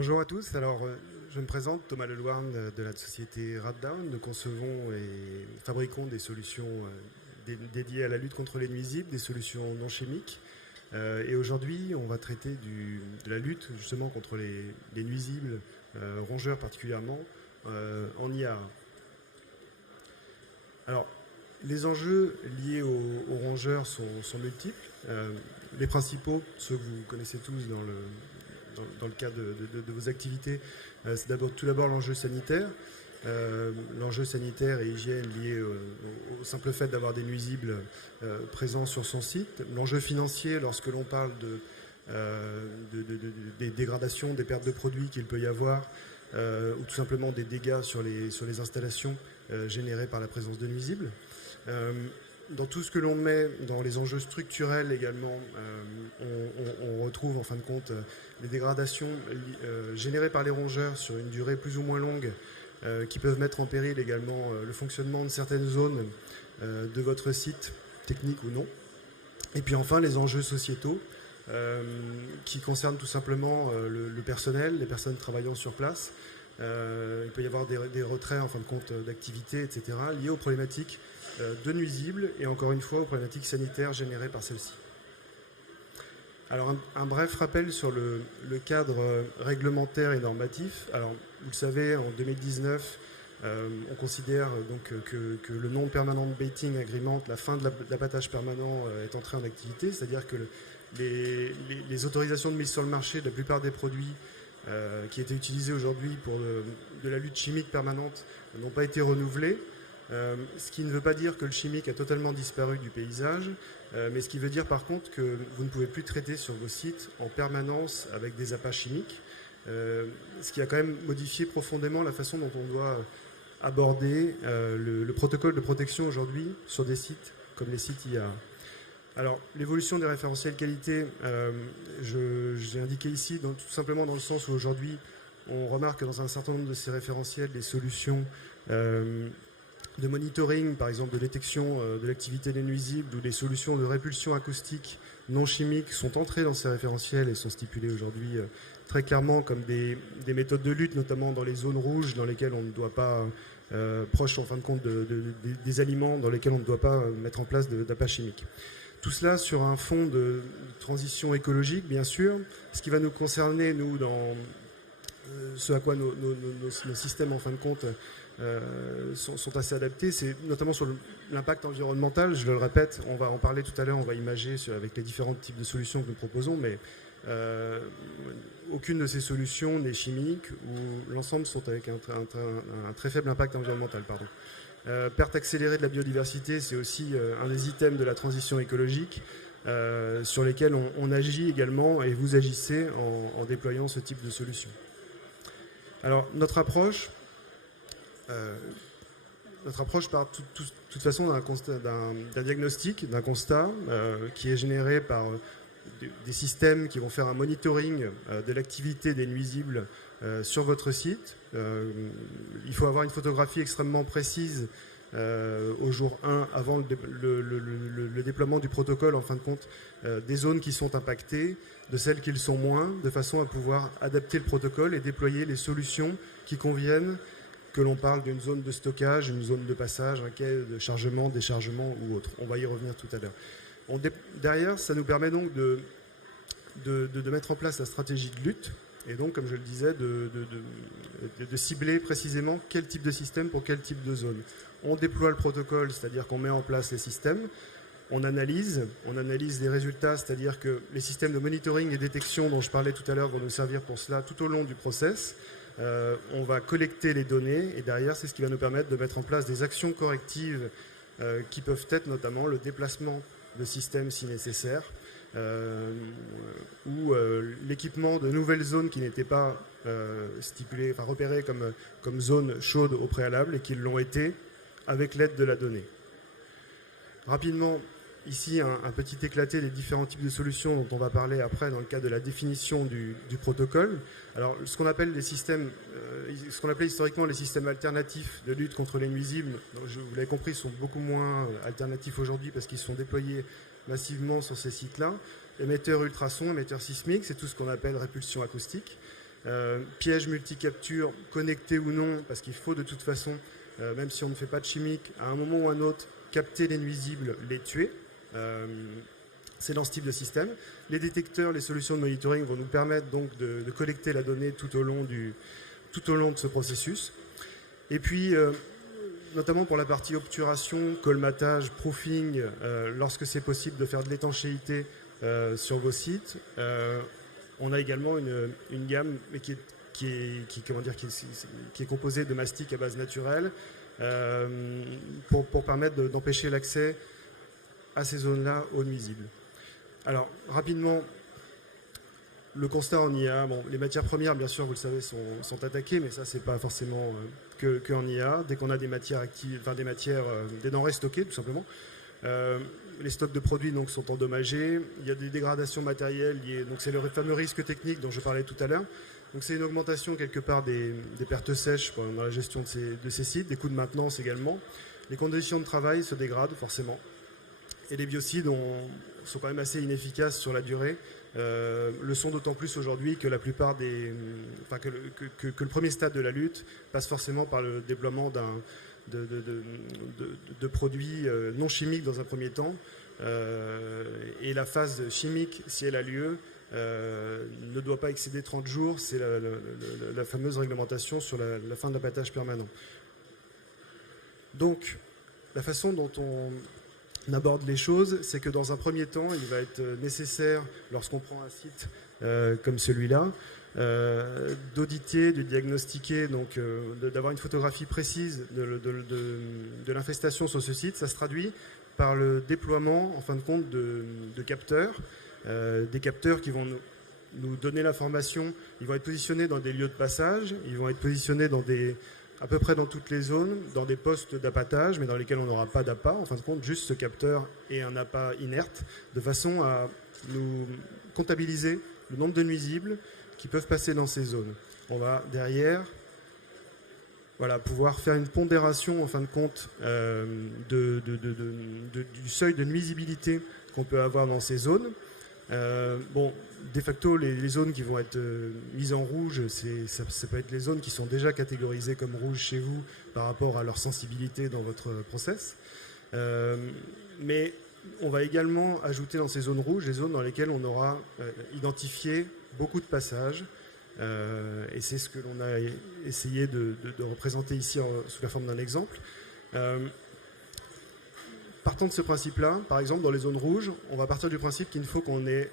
Bonjour à tous. Alors, je me présente, Thomas Lelouarn de la société Raddown. Nous concevons et fabriquons des solutions dédiées à la lutte contre les nuisibles, des solutions non chimiques. Et aujourd'hui, on va traiter de la lutte justement contre les nuisibles, rongeurs particulièrement, en IA. Alors, les enjeux liés aux rongeurs sont multiples. Les principaux, ceux que vous connaissez tous dans le cadre de vos activités, c'est tout d'abord l'enjeu sanitaire. L'enjeu sanitaire et hygiène lié au simple fait d'avoir des nuisibles présents sur son site. L'enjeu financier lorsque l'on parle des dégradations, des pertes de produits qu'il peut y avoir, ou tout simplement des dégâts sur les installations générés par la présence de nuisibles. Dans tout ce que l'on met dans les enjeux structurels également, on retrouve en fin de compte les dégradations générées par les rongeurs sur une durée plus ou moins longue qui peuvent mettre en péril également le fonctionnement de certaines zones de votre site, technique ou non. Et puis enfin les enjeux sociétaux qui concernent tout simplement le personnel, les personnes travaillant sur place. Il peut y avoir des retraits en fin de compte d'activités, etc., liés aux problématiques de nuisibles et encore une fois aux problématiques sanitaires générées par celles-ci. Alors un bref rappel sur le cadre réglementaire et normatif. Alors vous le savez, en 2019, on considère donc que le non-permanent baiting agreement, la fin de l'abattage permanent est entrée en activité, c'est-à-dire que les autorisations de mise sur le marché de la plupart des produits qui étaient utilisés aujourd'hui pour de la lutte chimique permanente n'ont pas été renouvelées. Ce qui ne veut pas dire que le chimique a totalement disparu du paysage, mais ce qui veut dire par contre que vous ne pouvez plus traiter sur vos sites en permanence avec des appâts chimiques, ce qui a quand même modifié profondément la façon dont on doit aborder le protocole de protection aujourd'hui sur des sites comme les sites IA. Alors, l'évolution des référentiels qualité, j'ai indiqué ici, tout simplement dans le sens où aujourd'hui, on remarque que dans un certain nombre de ces référentiels, les solutions de monitoring, par exemple de détection de l'activité des nuisibles ou des solutions de répulsion acoustique non chimiques sont entrées dans ces référentiels et sont stipulées aujourd'hui très clairement comme des méthodes de lutte, notamment dans les zones rouges dans lesquelles on ne doit pas, proches en fin de compte des aliments dans lesquels on ne doit pas mettre en place d'appâts chimiques. Tout cela sur un fond de transition écologique, bien sûr. Ce qui va nous concerner, nous, dans ce à quoi nos systèmes, en fin de compte, sont assez adaptés, c'est notamment sur l'impact environnemental. Je le répète, on va en parler tout à l'heure, on va imager avec les différents types de solutions que nous proposons, mais aucune de ces solutions n'est chimique ou l'ensemble sont avec un très faible impact environnemental. Perte accélérée de la biodiversité, c'est aussi un des items de la transition écologique sur lesquels on agit également et vous agissez en déployant ce type de solution. Alors, notre approche part de toute façon d'un diagnostic, d'un constat qui est généré par des systèmes qui vont faire un monitoring de l'activité des nuisibles sur votre site. Il faut avoir une photographie extrêmement précise au jour 1 avant le déploiement du protocole, en fin de compte, des zones qui sont impactées, de celles qui le sont moins, de façon à pouvoir adapter le protocole et déployer les solutions qui conviennent, que l'on parle d'une zone de stockage, une zone de passage, un quai de chargement, déchargement ou autre. On va y revenir tout à l'heure. Derrière, ça nous permet donc de mettre en place la stratégie de lutte et donc, comme je le disais, de cibler précisément quel type de système pour quel type de zone. On déploie le protocole, c'est-à-dire qu'on met en place les systèmes. On analyse les résultats, c'est-à-dire que les systèmes de monitoring et détection dont je parlais tout à l'heure vont nous servir pour cela tout au long du process. On va collecter les données et derrière, c'est ce qui va nous permettre de mettre en place des actions correctives qui peuvent être notamment le déplacement de systèmes si nécessaire ou l'équipement de nouvelles zones qui n'étaient pas stipulées, enfin repérées comme zones chaudes au préalable et qui l'ont été avec l'aide de la donnée. Rapidement, ici, un petit éclaté des différents types de solutions dont on va parler après dans le cadre de la définition du protocole. Alors, ce qu'on appelle les systèmes, ce qu'on appelait historiquement les systèmes alternatifs de lutte contre les nuisibles, vous l'avez compris, sont beaucoup moins alternatifs aujourd'hui parce qu'ils sont déployés massivement sur ces sites-là. Émetteurs ultrasons, émetteurs sismiques, c'est tout ce qu'on appelle répulsion acoustique. pièges multicapture, connectés ou non, parce qu'il faut de toute façon, même si on ne fait pas de chimique, à un moment ou à un autre, capter les nuisibles, les tuer. C'est dans ce type de système. Les détecteurs, les solutions de monitoring vont nous permettre donc de collecter la donnée tout au long de ce processus. Et puis, notamment pour la partie obturation, colmatage, proofing, lorsque c'est possible de faire de l'étanchéité sur vos sites, on a également une gamme qui est composée de mastic à base naturelle pour permettre d'empêcher l'accès à ces zones-là aux nuisibles. Alors, rapidement, le constat en IA, bon, les matières premières, bien sûr, vous le savez, sont attaquées, mais ça, c'est pas forcément que en IA. Dès qu'on a des matières actives, enfin des denrées stockées, tout simplement, les stocks de produits donc, sont endommagés. Il y a des dégradations matérielles liées. Donc, c'est le fameux risque technique dont je parlais tout à l'heure. Donc, c'est une augmentation quelque part des pertes sèches dans la gestion de ces sites, des coûts de maintenance également. Les conditions de travail se dégradent forcément. Et les biocides sont quand même assez inefficaces sur la durée. Le sont d'autant plus aujourd'hui que la plupart que le premier stade de la lutte passe forcément par le déploiement de produits non chimiques dans un premier temps. Et la phase chimique, si elle a lieu, ne doit pas excéder 30 jours. C'est la fameuse réglementation sur la fin de l'abattage permanent. Donc, la façon dont on aborde les choses, c'est que dans un premier temps, il va être nécessaire, lorsqu'on prend un site comme celui-là, d'auditer, de diagnostiquer, donc d'avoir une photographie précise de l'infestation sur ce site. Ça se traduit par le déploiement, en fin de compte, de capteurs, des capteurs qui vont nous donner l'information. Ils vont être positionnés dans des lieux de passage, ils vont être positionnés à peu près dans toutes les zones, dans des postes d'appâtage, mais dans lesquels on n'aura pas d'appât. En fin de compte, juste ce capteur et un appât inerte, de façon à nous comptabiliser le nombre de nuisibles qui peuvent passer dans ces zones. On va derrière pouvoir faire une pondération, en fin de compte, du seuil de nuisibilité qu'on peut avoir dans ces zones. De facto, les zones qui vont être mises en rouge, ça peut être les zones qui sont déjà catégorisées comme rouges chez vous par rapport à leur sensibilité dans votre process. Mais on va également ajouter dans ces zones rouges les zones dans lesquelles on aura identifié beaucoup de passages. Et c'est ce que l'on a essayé de représenter ici sous la forme d'un exemple. Partant de ce principe-là, par exemple, dans les zones rouges, on va partir du principe qu'il faut qu'on ait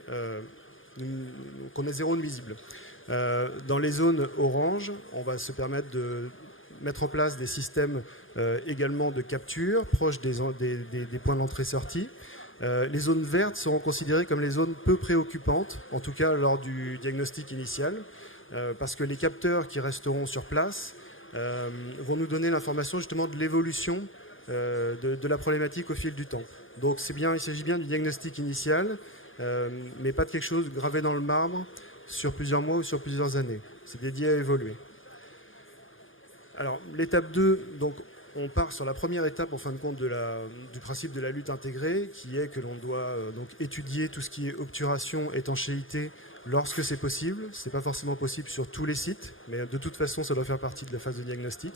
zéro nuisible. Dans les zones oranges, on va se permettre de mettre en place des systèmes également de capture proches des points d'entrée-sortie. Les zones vertes seront considérées comme les zones peu préoccupantes, en tout cas lors du diagnostic initial, parce que les capteurs qui resteront sur place vont nous donner l'information justement de l'évolution de la problématique au fil du temps. Donc il s'agit bien du diagnostic initial, mais pas de quelque chose gravé dans le marbre sur plusieurs mois ou sur plusieurs années. C'est dédié à évoluer. Alors, l'étape 2, donc, on part sur la première étape, en fin de compte, du principe de la lutte intégrée, qui est que l'on doit donc étudier tout ce qui est obturation, étanchéité, lorsque c'est possible. Ce n'est pas forcément possible sur tous les sites, mais de toute façon, ça doit faire partie de la phase de diagnostic.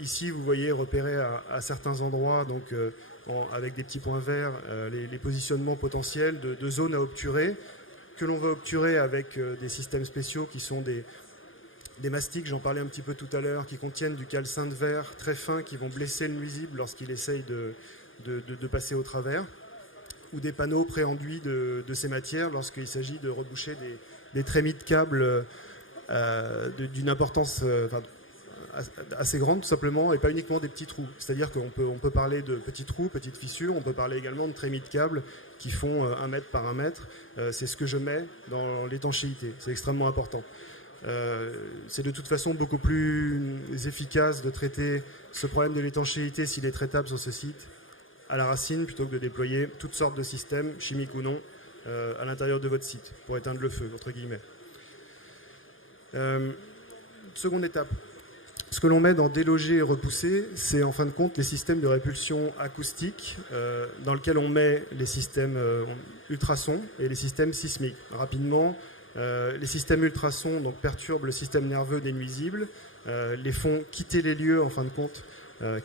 Ici, vous voyez repérer à certains endroits, donc, avec des petits points verts, les positionnements potentiels de zones à obturer, que l'on va obturer avec des systèmes spéciaux qui sont des mastiques, j'en parlais un petit peu tout à l'heure, qui contiennent du calcin de verre très fin, qui vont blesser le nuisible lorsqu'il essaye de passer au travers, ou des panneaux préenduits de ces matières lorsqu'il s'agit de reboucher des trémies de câbles d'une importance assez grande, tout simplement, et pas uniquement des petits trous. C'est-à-dire qu'on peut parler de petits trous, petites fissures, on peut parler également de trémies de câbles qui font 1 mètre par 1 mètre. C'est ce que je mets dans l'étanchéité. C'est extrêmement important. C'est de toute façon beaucoup plus efficace de traiter ce problème de l'étanchéité s'il est traitable sur ce site à la racine plutôt que de déployer toutes sortes de systèmes, chimiques ou non, à l'intérieur de votre site pour éteindre le feu, entre guillemets. Seconde étape. Ce que l'on met dans déloger et repousser, c'est en fin de compte les systèmes de répulsion acoustique dans lesquels on met les systèmes ultrasons et les systèmes sismiques. Rapidement, Les systèmes ultrasons donc, perturbent le système nerveux des nuisibles, les font quitter les lieux, en fin de compte,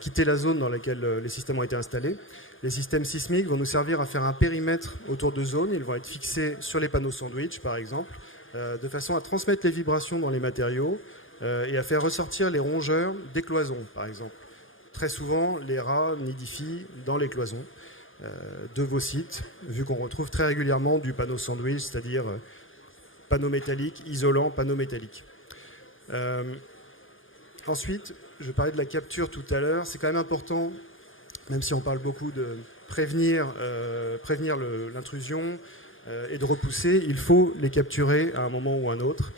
quitter la zone dans laquelle les systèmes ont été installés. Les systèmes sismiques vont nous servir à faire un périmètre autour de zones. Ils vont être fixés sur les panneaux sandwich, par exemple, de façon à transmettre les vibrations dans les matériaux et à faire ressortir les rongeurs des cloisons, par exemple. Très souvent, les rats nidifient dans les cloisons de vos sites, vu qu'on retrouve très régulièrement du panneau sandwich, c'est-à-dire panneau métallique, isolant, panneau métallique. Ensuite, je parlais de la capture tout à l'heure. C'est quand même important, même si on parle beaucoup de prévenir l'intrusion et de repousser, il faut les capturer à un moment ou à un autre.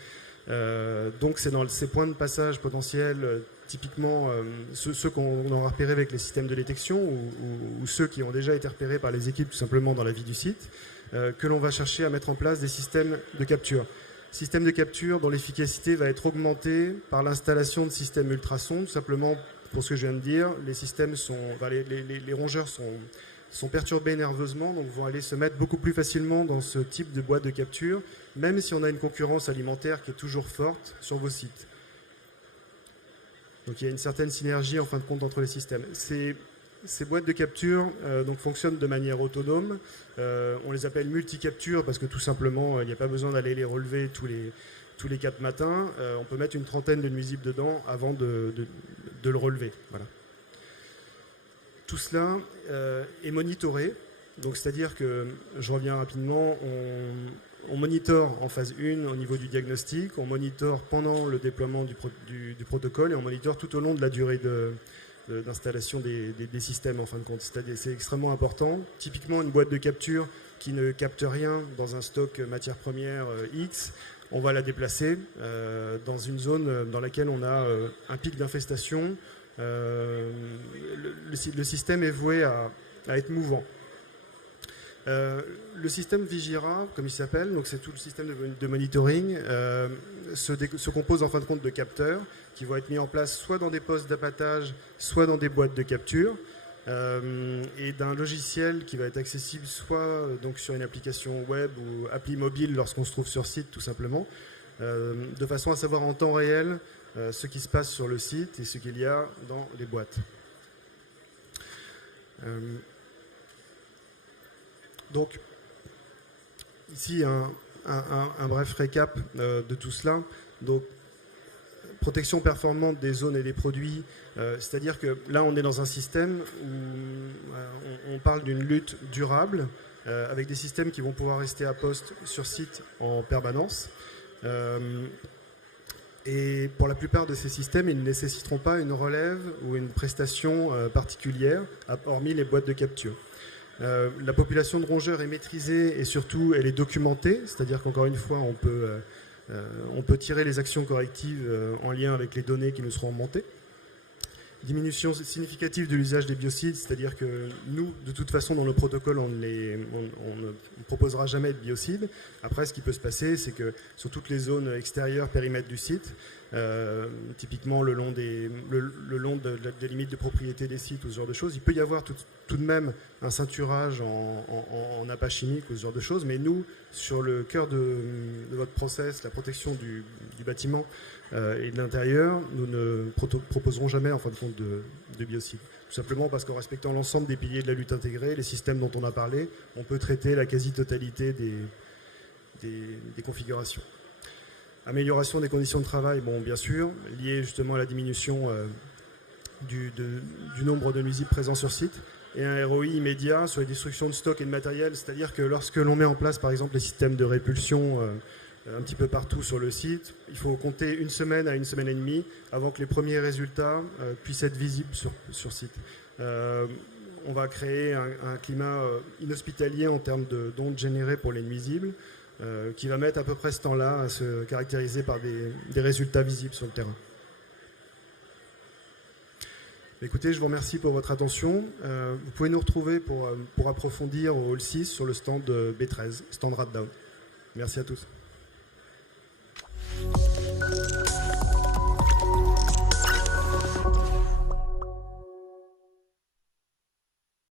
Donc c'est dans ces points de passage potentiels, typiquement ceux qu'on aura repérés avec les systèmes de détection ou ceux qui ont déjà été repérés par les équipes tout simplement dans la vie du site, que l'on va chercher à mettre en place des systèmes de capture. Système de capture dont l'efficacité va être augmentée par l'installation de systèmes ultrasons, tout simplement pour ce que je viens de dire. Les rongeurs sont perturbés nerveusement, donc vont aller se mettre beaucoup plus facilement dans ce type de boîte de capture, même si on a une concurrence alimentaire qui est toujours forte sur vos sites. Donc il y a une certaine synergie en fin de compte entre les systèmes. Ces boîtes de capture donc fonctionnent de manière autonome. On les appelle multi-captures parce que tout simplement, il n'y a pas besoin d'aller les relever tous les 4 matins. On peut mettre une trentaine de nuisibles dedans avant de le relever. Voilà. Tout cela est monitoré. Donc, c'est-à-dire que, je reviens rapidement, on monitore en phase 1 au niveau du diagnostic, on monitore pendant le déploiement du protocole et on monitore tout au long de la durée d'installation des systèmes en fin de compte. C'est extrêmement important. Typiquement, une boîte de capture qui ne capte rien dans un stock matière première X, on va la déplacer dans une zone dans laquelle on a un pic d'infestation. Le système est voué à être mouvant. Le système Vigira, comme il s'appelle, donc c'est tout le système de monitoring, se compose en fin de compte de capteurs qui vont être mis en place soit dans des postes d'appâtage, soit dans des boîtes de capture, et d'un logiciel qui va être accessible soit donc sur une application web ou appli mobile lorsqu'on se trouve sur site tout simplement, de façon à savoir en temps réel ce qui se passe sur le site et ce qu'il y a dans les boîtes. Donc, ici, un bref récap de tout cela. Donc, protection performante des zones et des produits, c'est-à-dire que là, on est dans un système où on parle d'une lutte durable, avec des systèmes qui vont pouvoir rester à poste sur site en permanence. Et pour la plupart de ces systèmes, ils ne nécessiteront pas une relève ou une prestation particulière, hormis les boîtes de capture. La population de rongeurs est maîtrisée et surtout elle est documentée, c'est-à-dire qu'encore une fois on peut tirer les actions correctives en lien avec les données qui nous seront remontées. Diminution significative de l'usage des biocides, c'est-à-dire que nous, de toute façon, dans nos protocoles, on ne proposera jamais de biocides. Après, ce qui peut se passer, c'est que sur toutes les zones extérieures, périmètre du site, typiquement le long des limites de propriété des sites ou ce genre de choses, il peut y avoir tout de même un ceinturage en appât chimique ou ce genre de choses, mais nous, sur le cœur de votre process, la protection du bâtiment et de l'intérieur, nous ne proposerons jamais en fin de compte de biocides. Tout simplement parce qu'en respectant l'ensemble des piliers de la lutte intégrée, les systèmes dont on a parlé, on peut traiter la quasi-totalité des configurations. Amélioration des conditions de travail, bon, bien sûr, liée justement à la diminution du nombre de nuisibles présents sur site, et un ROI immédiat sur les destructions de stock et de matériel, c'est-à-dire que lorsque l'on met en place par exemple les systèmes de répulsion un petit peu partout sur le site, il faut compter 1 semaine à 1 semaine et demie avant que les premiers résultats puissent être visibles sur site. On va créer un climat inhospitalier en termes d'ondes générées pour les nuisibles, qui va mettre à peu près ce temps-là à se caractériser par des résultats visibles sur le terrain. Écoutez, je vous remercie pour votre attention. Vous pouvez nous retrouver pour approfondir au Hall 6 sur le stand B13, stand Raddown. Merci à tous.